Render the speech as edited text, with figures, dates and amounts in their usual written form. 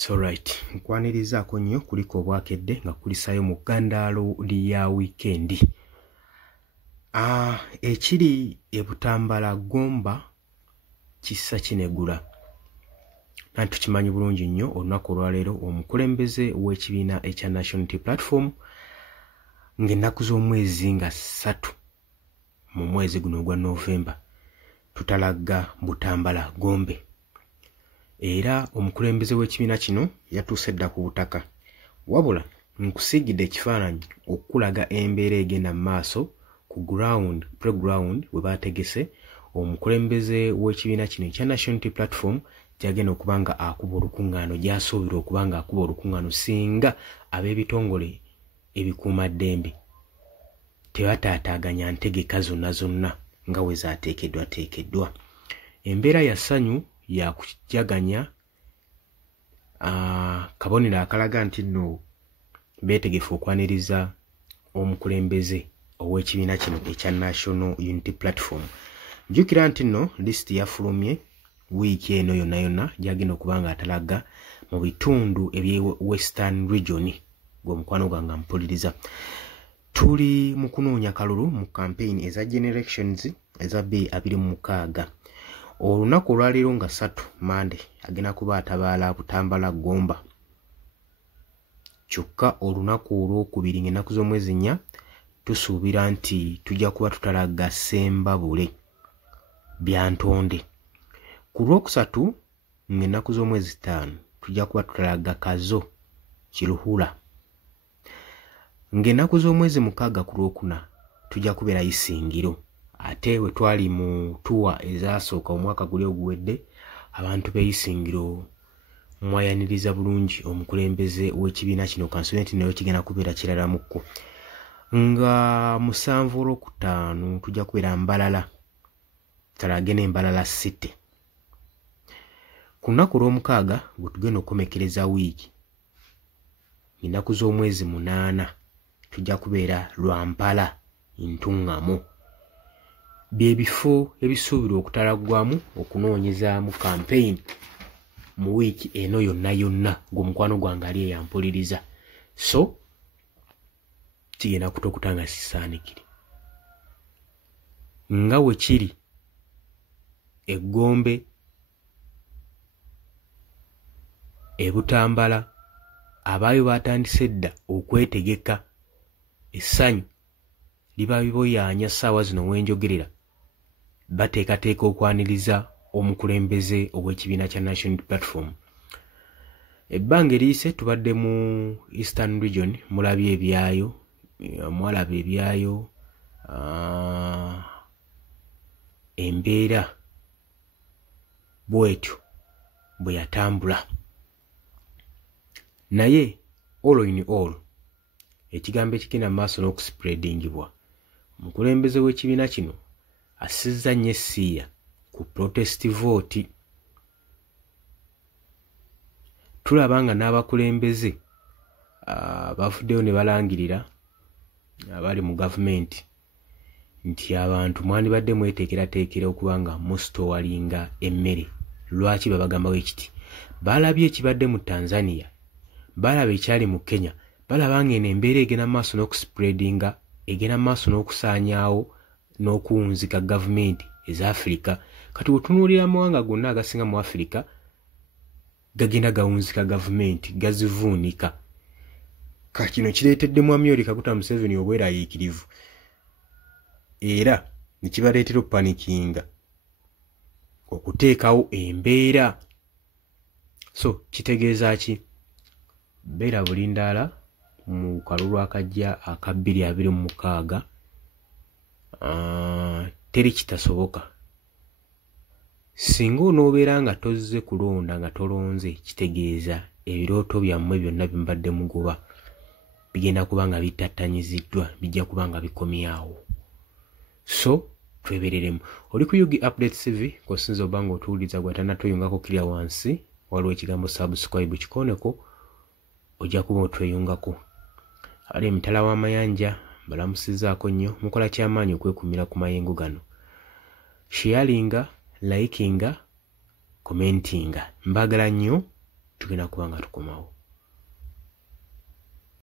So right, nkwanirizaako nnyo kuliko obwakedde nga kulisayo mu ggandaalo lya weekend. Ekiri e Butambala Gomba kissa kinegula. Nanti tukimanyi bulungi nnyo olunaku olwaleero omukulembeze w'ekibiina ekya National Unity Platform ng'ennaku z'omwezi nga 3 mu mwezi guno ogwa November tutalagga Butambala Gombe. Era omukulembeze w'ekibiina kino yatuuse dda ku butaka. Wabula nkusiigidde ekifaananyi okulaga embeera egenda mu maaso ku playground we baategese omukulembeze w'ekibiina kino ekya National Unity Platform gy'agenda okuba nga akuba olukuŋŋaano gy'asuubira okuba nga akuba olukuŋŋaano singa ab'ebitongole ebikuumaddembe tebataataaganya ntegeka zonna nga we zaateekeddwateekeddwa. Embeera ya ssanyu ya kujaganya kabonero akalaga nti nno beetegefu okwaniriza omukulembeze ow'ekibiina kino ekya National Unity Platform. Jjukira nti nno lisiti yafulumye wiiki eno yonna gy'agenda okuba nga atalaga mu bitundu eby'e Western Region gw'omukwano gwange mpuliriza. Tuli mu kunoonya kalulu mu campaign eza generations eza 2026. Olunaku olwaleero nga 3 Monday agenda kuba atabaala Butambala Gomba. Kyokka olunaku olwokubiri ng'ennaku z'omwezi 4 tusuubira nti tujja kuba tutalaga Ssembabule Byantonde. Ku lwokusatu ng'ennaku z'omwezi 5 tujja kuba tutalaga Kazo Kiruhura. Ng'ennaku z'omwezi 6 ku lwokuna tujja kubeera Isingiro. Ate we twali mu tuwa ezaasooka omwaka guli oguwedde abantu b'Isingiro mwayaniriza bulungi omukulembeze w'ekibiina kino kansulenti nayo kigenda kubeera kirala mukko. Nga 7 Olwokutaano tujja kubeera Mbalala talage n'Embalala City. Ku lunaku olw'omukaaga gwe tugenda okukomekereza wiiki ennaku z'omwezi 8 tujja kubeera Lwampala Ntuŋŋamo. Byebifo ebisuubirwa okutalaggwamu okunoonyezaamu campaign mu wiiki eno yonna ng'omukwano gwange ali eyampuliriza. So kigenda kutokutanga sisaanikire nga we kiri eggombe e Butambala abaayo baatandise dda okwetegeka essanyu liba biboyaanya ssaawa zino wenjogerera bateekateeka okwaniriza omukulembeze ow'ekibiina kya National Unity Platform. Ebbanga eriyise tubadde mu Eastern Region mulabye ebyayo mwalaba ebyayo embeera bwetyo bwe yatambula. Naye all in all ekigambo ekigenda mu maaso n'okuspreadingibwa omukulembeze w'ekibiina kino assizza nnyo essiiya ku protest vote. Tulaba nga n'abakulembeze bavuddeyo ne balangirira abali mu gavumenti nti abantu mwandibadde mweteekerateekera okuba nga musitowalinga emmere. Lwaki babagambawo ekiti? Balabye ekibadde mu Tanzania, balaba ekyali mu Kenya, balaba nga eno embeera egenda mu maaso n'okuspreadinga, egenda mu maaso n'okusaanyaawo n'okuwunzika gavumenti eza Africa. Kati wetunuulira amawanga gonna agasinga mu Africa gagenda gawunzika gavumenti gazivuunika. Kino kireetedde Mwami Yoweri Kaguta Museveni obwerayiikirivu era ne kibaleetera opanikinga okuteekawo embeera. So kitegeeza ki? Beera bulindaala mu kalulu akajja aka 2026 teri kitasoboka. Singa onoobeera nga tozze kulonda nga tolonze, kitegeeza ebirooto byammwe byonna bimbadde mugoba bigenda kuba nga bitattanyiziddwa, bijja kuba nga bikomyawo. So twebereremu. Oli ku Yugi Update TV kosinza oba nga otuwuliza gwe tannatweyungako kirya wansi waliwo ekigambo subscribe kikoneko ojja kuba otweyungako. Ali emitala w'amayanja balamusizaako nnyo mukola kyamaanyi okwekumira ku mayengo gano. Sharinga, likinga, commentinga. Mbagala nnyo tugenda kuba nga tukomawo.